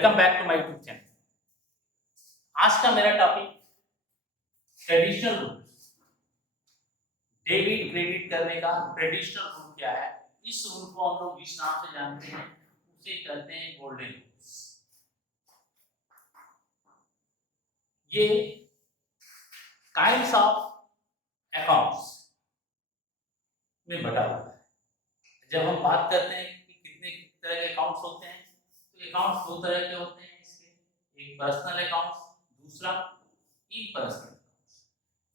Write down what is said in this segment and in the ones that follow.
Welcome back to my YouTube channel. आज का मेरा topic traditional rule, debit credit करने का ट्रेडिशनल रूल क्या है। इस रूल को हम लोग जिस नाम से जानते हैं उसे कहते हैं गोल्डन रूल्स। ये काइंड्स ऑफ अकाउंट्स में बटा हुआ है। जब हम बात करते हैं कि कितने तरह के अकाउंट्स होते हैं, तो अकाउंट्स दो तरह के होते हैं इसके, एक पर्सनल अकाउंट्स, दूसरा इम्पर्सनल।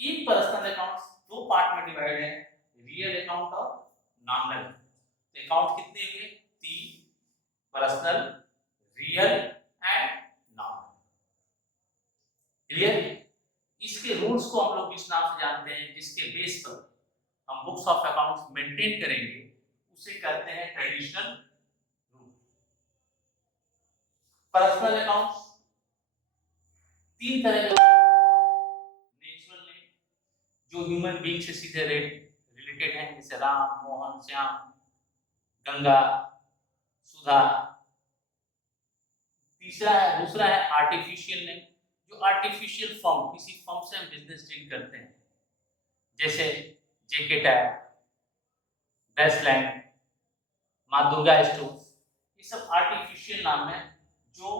इम्पर्सनल अकाउंट्स दो पार्ट में डिवाइड है, रियल अकाउंट और नॉमिनल। तो अकाउंट कितने हुए? तीन, personal, real and nominal. Clear? इसके रूल्स को हम लोग किस नाम से जानते हैं, जिसके बेस पर हम बुक्स ऑफ अकाउंट्स मेंटेन करेंगे, उसे कहते हैं ट्रेडिशनल रूल। पर्सनल अकाउंट्स तीन तरह के, नेचुरल नेम जो ह्यूमन बीइंग से सीधे रिलेटेड हैं, जैसे राम, मोहन, श्याम, गंगा, सुधा। दूसरा है आर्टिफिशियल नेम, जो आर्टिफिशियल फर्म, किसी फर्म से हम बिजनेस डील करते हैं, जैसे जेके टायर, बेस्टलैंड, माँ दुर्गा स्टोर। ये सब आर्टिफिशियल नाम है जो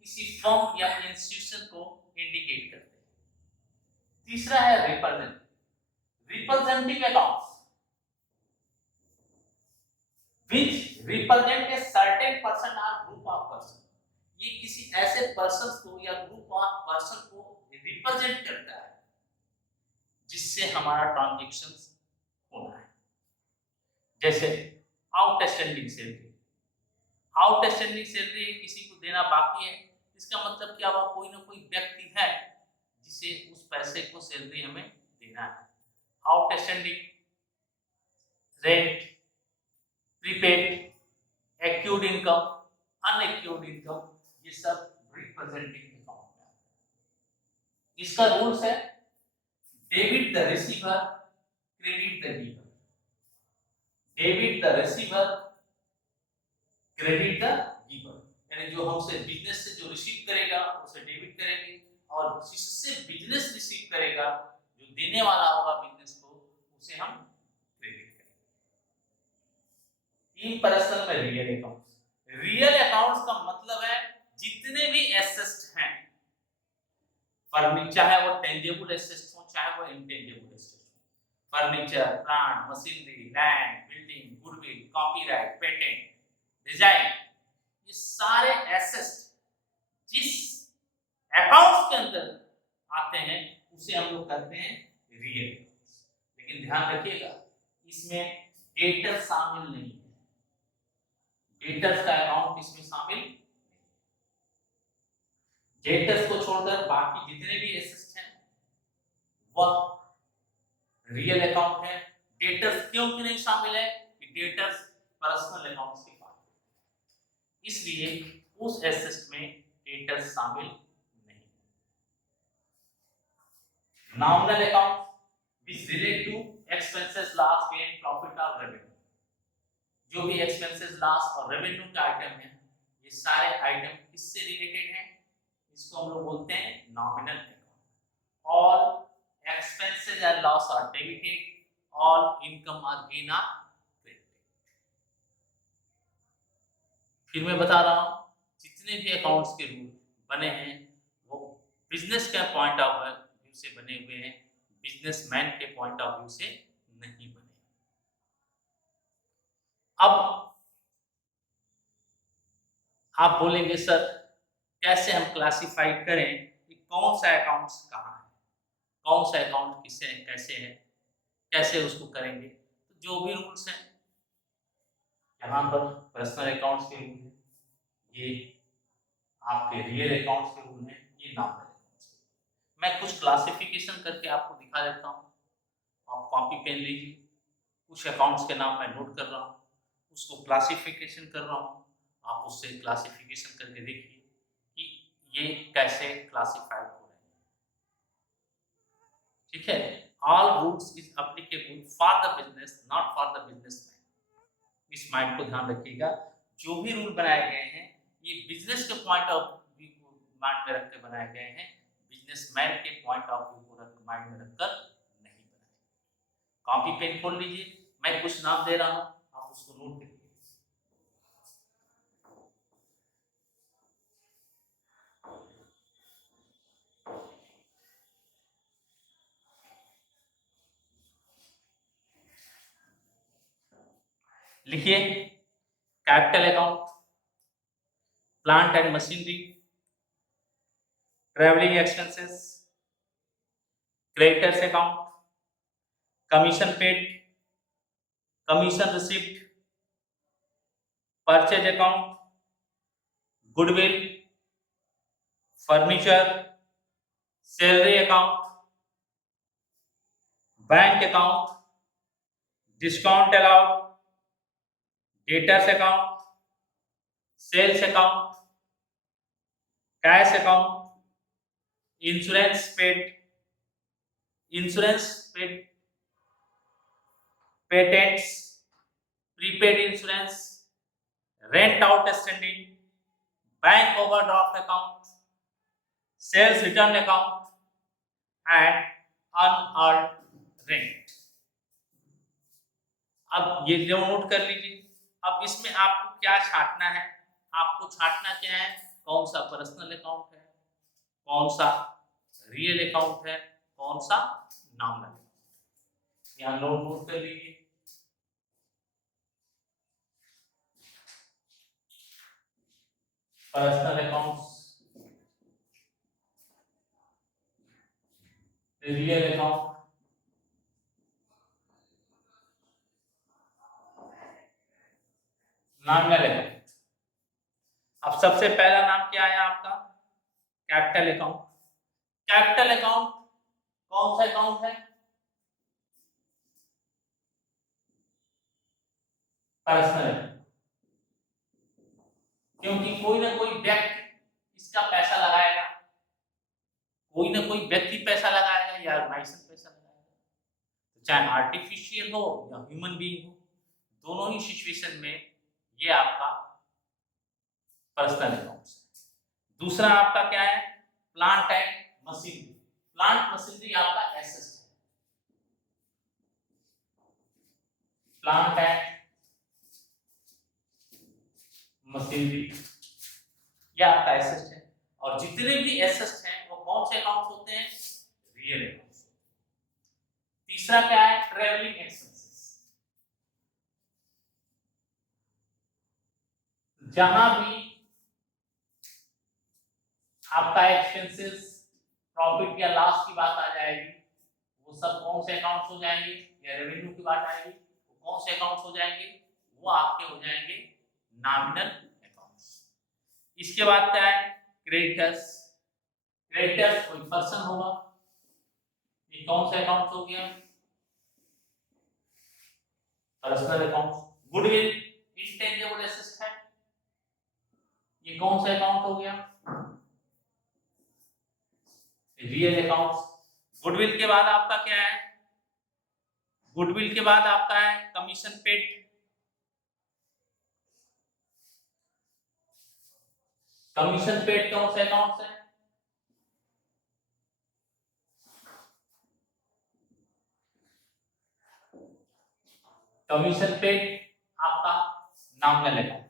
किसी फर्म या इंस्टीट्यूशन को इंडिकेट करते हैं। तीसरा है representing accounts which represent a certain person or group of person। ये किसी ऐसे पर्सन को या ग्रुप ऑफ पर्सन को रिप्रेजेंट करता है जिससे हमारा ट्रांजैक्शन होना है। जैसे आउटस्टैंडिंग सैलरी, आउटस्टैंडिंग सैलरी किसी को देना बाकी है, इसका मतलब क्या हुआ, कोई ना कोई व्यक्ति है जिसे उस पैसे को सैलरी हमें देना है। Outstanding, rent, prepaid, accrued income, unaccrued income, ये सब रिप्रेजेंटिंग अकाउंट में आता है। इसका रूल्स है debit the receiver, credit the giver. Debit the receiver, credit the giver, यानी जो हमसे बिजनेस से जो रिसीव करेगा उसे डेबिट करेंगे, और जिससे बिजनेस रिसीव करेगा, जो देने वाला होगा बिजनेस को, उसे हम क्रेडिट करेंगे। इम्पर्सनल में रियल अकाउंट्स, रियल अकाउंट्स का मतलब है जितने भी एसेट्स हैं, फर्नीचर, चाहे वो टेंजेबल एसेट्स हो चाहे वो इंटेंजेबल एसेट्स हो, furniture, plant, machinery, land, building, goodwill, copyright, patent, design, ये सारे एसेट्स जिस अकाउंट्स के अंदर आते हैं उसे हम लोग कहते हैं रियल अकाउंट्स। लेकिन ध्यान रखिएगा, इसमें डेटर शामिल नहीं है, डेटर्स का अकाउंट इसमें शामिल नहीं। डेटर्स को छोड़कर बाकी जितने भी एसेट्स हैं वह रियल अकाउंट है। डेटर्स क्यों नहीं शामिल है? कि डेटर्स पर्सनल अकाउंट्स के पास, इसलिए उस एसेट में डेटर्स शामिल नहीं। Nominal account which relate to expenses, loss, gain, profit और रेवेन्यू। जो भी एक्सपेंसेस, लॉस और रेवेन्यू के आइटम हैं, ये सारे आइटम किससे रिलेटेड हैं? इसको हम लोग बोलते हैं nominal account. All expenses and loss are debited, all income are gain are credited. फिर मैं बता रहा हूं, जितने भी अकाउंट्स के रूल बने हैं वो बिजनेस के पॉइंट ऑफ व्यू से बने हुए हैं, बिजनेसमैन के पॉइंट ऑफ व्यू से नहीं बने। अब आप बोलेंगे सर कैसे हम क्लासिफाई करें कि कौन सा अकाउंट्स कहाँ है, कौन सा अकाउंट किसे कैसे है, कैसे उसको करेंगे? तो जो भी रूल्स हैं, यहाँ पर पर्सनल अकाउंट्स के रूल हैं, ये आपके रियल अकाउंट्स के रूल हैं, ये नॉमिनल अकाउंट्स के। मैं कुछ क्लासिफिकेशन करके आपको दिखा देता हूँ, आप कॉपी पेन लीजिए। कुछ अकाउंट्स के नाम मैं नोट कर रहा हूँ, उसको क्लासिफिकेशन कर रहा हूँ, आप उससे क्लासिफिकेशन करके देखिए कि ये कैसे क्लासिफाइड हो रहे हैं। ठीक है? All rules is applicable for the business, not for the businessman. इस माइंड को ध्यान रखिएगा, जो भी रूल बनाए गए हैं ये बिजनेस के पॉइंट ऑफ व्यू को माइंड में रख के बनाए गए हैं, बिजनेसमैन के पॉइंट ऑफ व्यू को माइंड में रखकर नहीं बनाए। कॉपी पेन खोल लीजिए, मैं कुछ नाम दे रहा हूं, आप उसको नोट करिए। लिखिए, capital account, plant and machinery, travelling expenses, creditors account, commission paid, commission receipt, purchase account, goodwill, furniture, salary account, bank account, discount allowed, debtors account, sales account, cash account, insurance paid, patents, prepaid insurance, rent outstanding, bank overdraft account, sales return account and unearned rent. अब ये note कर लीजिए। अब इसमें आपको क्या छांटना है? आपको छांटना क्या है? कौन सा पर्सनल अकाउंट है, कौन सा रियल अकाउंट है, कौन सा नॉमिनल अकाउंट। यहाँ नोट कर लीजिए। Personal accounts, real account, nominal account. अब सबसे पहला नाम क्या है आपका? Capital account. कैपिटल अकाउंट कौन सा अकाउंट है? पर्सनल, क्योंकि कोई ना कोई व्यक्ति इसका पैसा लगाएगा, कोई ना कोई व्यक्ति पैसा लगाएगा या ऑर्गेनाइजेशन पैसा लगाएगा, चाहे आर्टिफिशियल हो या ह्यूमन बीइंग हो, दोनों ही सिचुएशन में ये आपका पर्सनल अकाउंट है। दूसरा आपका क्या है? Plant and machinery. Plant machinery आपका एसेट है। प्लांट एंड मशीनरी ये आपका एसेट है। और जितने भी एसेट हैं वो कौन से अकाउंट होते हैं? Real account. तीसरा क्या है? Travelling expenses. जहां भी आपका एक्सपेंसेस, प्रॉफिट या लॉस की बात आ जाएगी, वो सब कौन से अकाउंट्स हो जाएंगे? या रेवेन्यू की बात आएगी, वो कौन से अकाउंट्स हो जाएंगे? वो आपके हो जाएंगे नॉमिनल अकाउंट्स। इसके बाद क्या है? क्रेडिटर्स। क्रेडिटर्स कोई पर्सन होगा, ये कौन से अकाउंट्स हो गया? Personal accounts. Goodwill intangible asset है, ये कौन सा अकाउंट हो गया? Real accounts. गुडविल के बाद आपका क्या है? गुडविल के बाद आपका है कमीशन पेड। कमीशन पेड कौन से अकाउंट है? कमीशन पेड आपका नॉमिनल अकाउंट।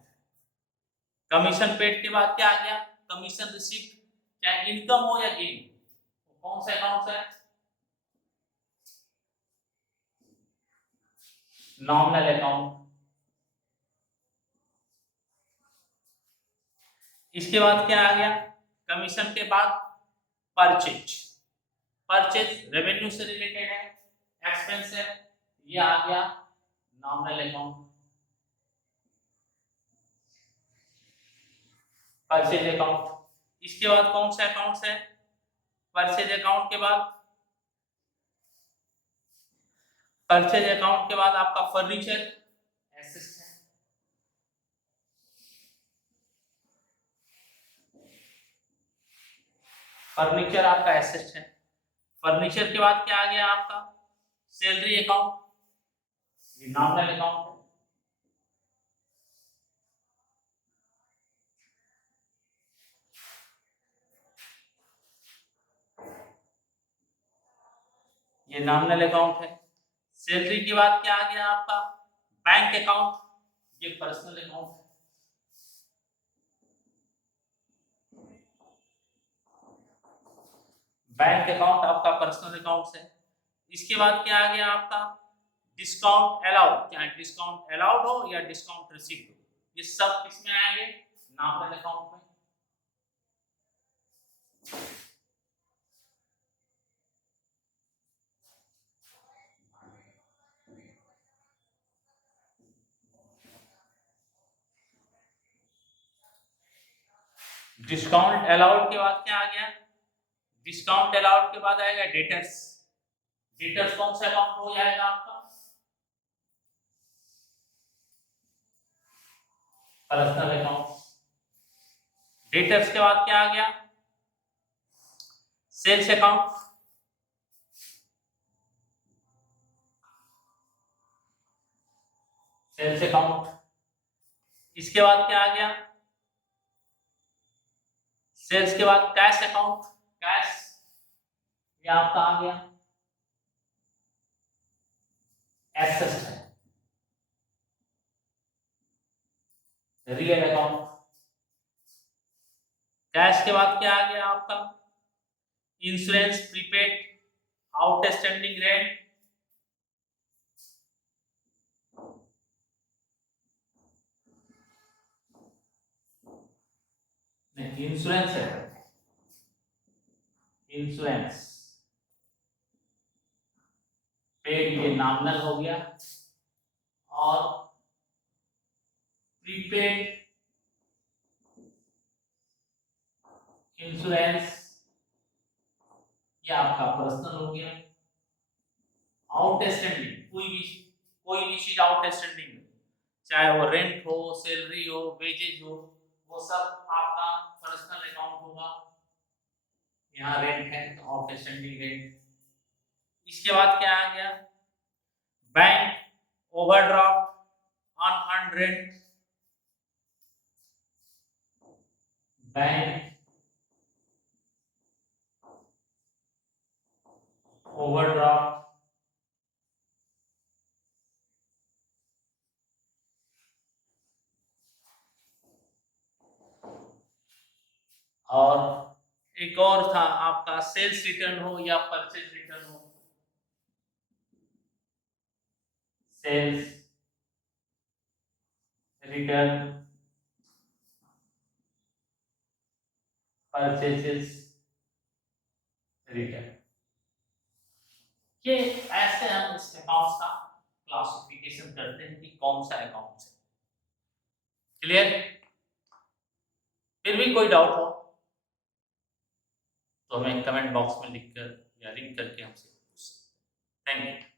कमीशन पेड के बाद क्या आ गया? कमीशन रिसीप्ट, चाहे इनकम हो या गेन, कौन सा अकाउंट है? Nominal account. इसके बाद क्या आ गया? कमीशन के बाद परचेज। परचेज रेवेन्यू से रिलेटेड है, एक्सपेंस है, ये आ गया नॉमिनल अकाउंट। Purchase account. इसके बाद कौन सा अकाउंट है? परचेज अकाउंट के बाद, परचेज अकाउंट के बाद आपका फर्नीचर एसेट है। फर्नीचर आपका एसेट है। फर्नीचर के बाद क्या आ गया आपका? सैलरी अकाउंट, ये नॉमिनल अकाउंट है। ये नॉमिनल अकाउंट है। सैलरी के बाद क्या आ गया आपका बैंक अकाउंट, ये पर्सनल अकाउंट है। बैंक अकाउंट आपका पर्सनल अकाउंट है। इसके बाद क्या आ गया आपका डिस्काउंट अलाउड, चाहे डिस्काउंट अलाउड हो या डिस्काउंट रिसीव्ड हो, ये सब किसमें आएंगे नॉमिनल अकाउंट में। डिस्काउंट अलाउड के बाद क्या आ गया, डिस्काउंट अलाउड के बाद आएगा डेटर्स। डेटर्स कौन सा अकाउंट हो जाएगा आपका पर्सनल अकाउंट। डेटर्स के बाद क्या आ गया सेल्स अकाउंट। Sales account. इसके बाद क्या आ गया सेल्स के बाद कैश अकाउंट। कैश ये आपका आ गया एसेट है, रियल अकाउंट। कैश के बाद क्या आ गया आपका insurance prepaid outstanding rent. Insurance है, इंश्योरेंस पेड ये नॉमिनल हो गया, और प्रीपेड इंश्योरेंस ये आपका पर्सनल हो गया। आउटस्टैंडिंग कोई भी चीज आउटस्टैंडिंग है, चाहे वो रेंट हो सैलरी हो वेजेज हो, वो सब आपका पर्सनल अकाउंट होगा। यहाँ रेंट है तो आउटस्टैंडिंग रेंट। इसके बाद क्या आ गया bank overdraft unearned rent. Bank overdraft और एक और था आपका सेल्स रिटर्न हो या परचेज रिटर्न हो। सेल्स रिटर्न परचेजेस रिटर्न, ये ऐसे हम इस अकाउंट्स का क्लासिफिकेशन करते हैं कि कौन सा अकाउंट है। क्लियर। फिर भी कोई डाउट हो तो हमें कमेंट बॉक्स में लिखकर या लिंक करके हमसे पूछ सकते हैं। Thank you.